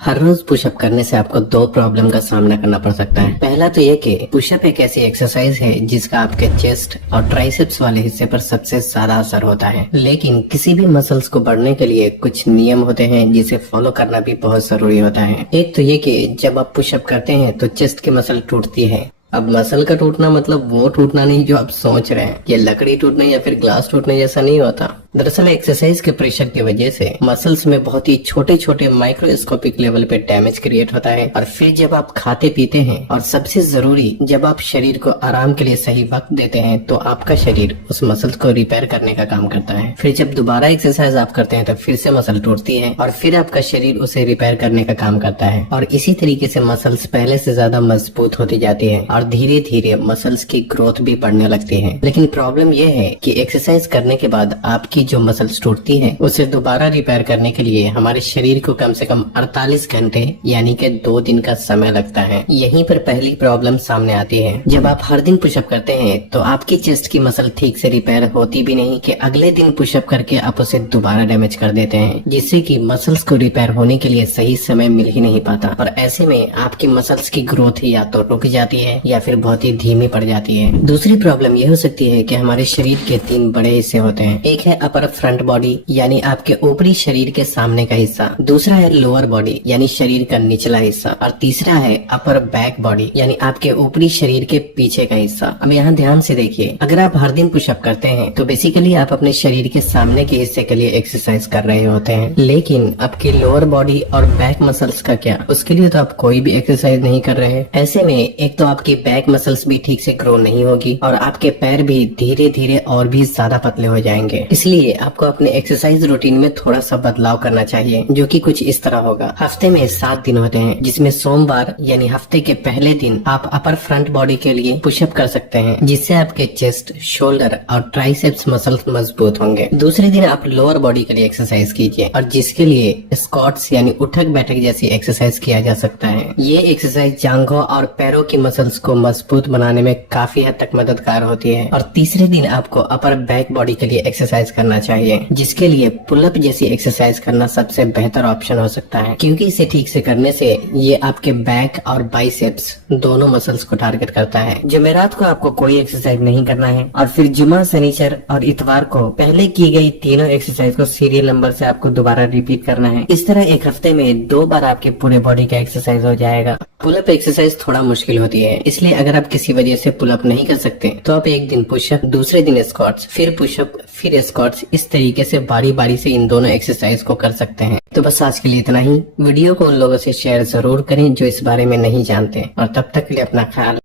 हर रोज pushup करने से आपको दो प्रॉब्लम का सामना करना पड़ सकता है। पहला तो ये कि पुशअप एक ऐसी एक्सरसाइज है जिसका आपके चेस्ट और ट्राइसेप्स वाले हिस्से पर सबसे ज्यादा असर होता है। लेकिन किसी भी मसल्स को बढ़ने के लिए कुछ नियम होते हैं जिसे फॉलो करना भी बहुत जरूरी होता है। एक तो ये कि जब आप पुशअप करते हैं तो चेस्ट की मसल टूटती है। अब मसल का टूटना मतलब वो टूटना नहीं जो आप सोच रहे हैं, ये लकड़ी टूटने या फिर ग्लास टूटने जैसा नहीं होता। दरअसल एक्सरसाइज के प्रेशर की वजह से मसल्स में बहुत ही छोटे छोटे माइक्रोस्कोपिक लेवल पे डैमेज क्रिएट होता है। और फिर जब आप खाते पीते हैं और सबसे जरूरी जब आप शरीर को आराम के लिए सही वक्त देते हैं तो आपका शरीर उस मसल को रिपेयर करने का काम करता है। फिर जब दोबारा एक्सरसाइज आप करते हैं तो फिर से मसल टूटती है और फिर आपका शरीर उसे रिपेयर करने का काम करता है। और इसी तरीके से मसल्स पहले से ज्यादा मजबूत होती जाती है और धीरे धीरे मसल्स की ग्रोथ भी बढ़ने लगती है। लेकिन प्रॉब्लम यह है कि एक्सरसाइज करने के बाद आपकी जो मसल्स टूटती है उसे दोबारा रिपेयर करने के लिए हमारे शरीर को कम से कम 48 घंटे यानी कि 2 दिन का समय लगता है। यहीं पर पहली प्रॉब्लम सामने आती है। जब आप हर दिन पुशअप करते हैं तो आपकी चेस्ट की मसल ठीक से रिपेयर होती भी नहीं कि अगले दिन पुशअप करके आप उसे दोबारा डैमेज कर देते हैं, जिससे कि मसल्स को रिपेयर होने के लिए सही समय मिल ही नहीं पाता। और ऐसे में आपकी मसल्स की ग्रोथ या तो रुक जाती है या फिर बहुत ही धीमी पड़ जाती है। दूसरी प्रॉब्लम यह हो सकती है कि हमारे शरीर के 3 बड़े हिस्से होते हैं। एक है अपर फ्रंट बॉडी यानी आपके ऊपरी शरीर के सामने का हिस्सा, दूसरा है लोअर बॉडी यानी शरीर का निचला हिस्सा, और तीसरा है अपर बैक बॉडी यानी आपके ऊपरी शरीर के पीछे का हिस्सा। अब यहाँ ध्यान से देखिए, अगर आप हर दिन पुशअप करते हैं तो बेसिकली आप अपने शरीर के सामने के हिस्से के लिए एक्सरसाइज कर रहे होते हैं। लेकिन आपके लोअर बॉडी और बैक मसल्स का क्या, उसके लिए तो आप कोई भी एक्सरसाइज नहीं कर रहे। ऐसे में एक तो आपकी बैक मसल्स भी ठीक से ग्रो नहीं होगी और आपके पैर भी धीरे धीरे और भी ज्यादा पतले हो जाएंगे। इसलिए आपको अपने एक्सरसाइज रूटीन में थोड़ा सा बदलाव करना चाहिए, जो कि कुछ इस तरह होगा। हफ्ते में 7 दिन होते हैं, जिसमें सोमवार यानी हफ्ते के पहले दिन आप अपर फ्रंट बॉडी के लिए पुशअप कर सकते हैं, जिससे आपके चेस्ट, शोल्डर और ट्राइसेप्स मसल्स मजबूत होंगे। दूसरे दिन आप लोअर बॉडी के लिए एक्सरसाइज कीजिए और जिसके लिए स्क्वाट्स यानी उठक बैठक जैसी एक्सरसाइज किया जा सकता है। ये एक्सरसाइज जांघों और पैरों की मसल्स को मजबूत बनाने में काफी हद तक मददगार होती है। और तीसरे दिन आपको अपर बैक बॉडी के लिए एक्सरसाइज करना चाहिए, जिसके लिए पुलअप जैसी एक्सरसाइज करना सबसे बेहतर ऑप्शन हो सकता है, क्योंकि इसे ठीक से करने से ये आपके बैक और बाइसेप्स दोनों मसल्स को टारगेट करता है। जुमेरात को आपको कोई एक्सरसाइज नहीं करना है और फिर जुमा, शनिचर और इतवार को पहले की गई तीनों एक्सरसाइज को सीरियल नंबर से आपको दोबारा रिपीट करना है। इस तरह एक हफ्ते में 2 बार आपके पूरे बॉडी का एक्सरसाइज हो जाएगा। पुलअप एक्सरसाइज थोड़ा मुश्किल होती है, इसलिए अगर आप किसी वजह से पुलअप नहीं कर सकते तो आप एक दिन पुशअप, दूसरे दिन स्क्वाट्स, फिर पुशअप, फिर स्क्वाट्स, इस तरीके से बारी बारी से इन दोनों एक्सरसाइज को कर सकते हैं। तो बस आज के लिए इतना ही। वीडियो को उन लोगों से शेयर जरूर करें जो इस बारे में नहीं जानते, और तब तक के लिए अपना ख्याल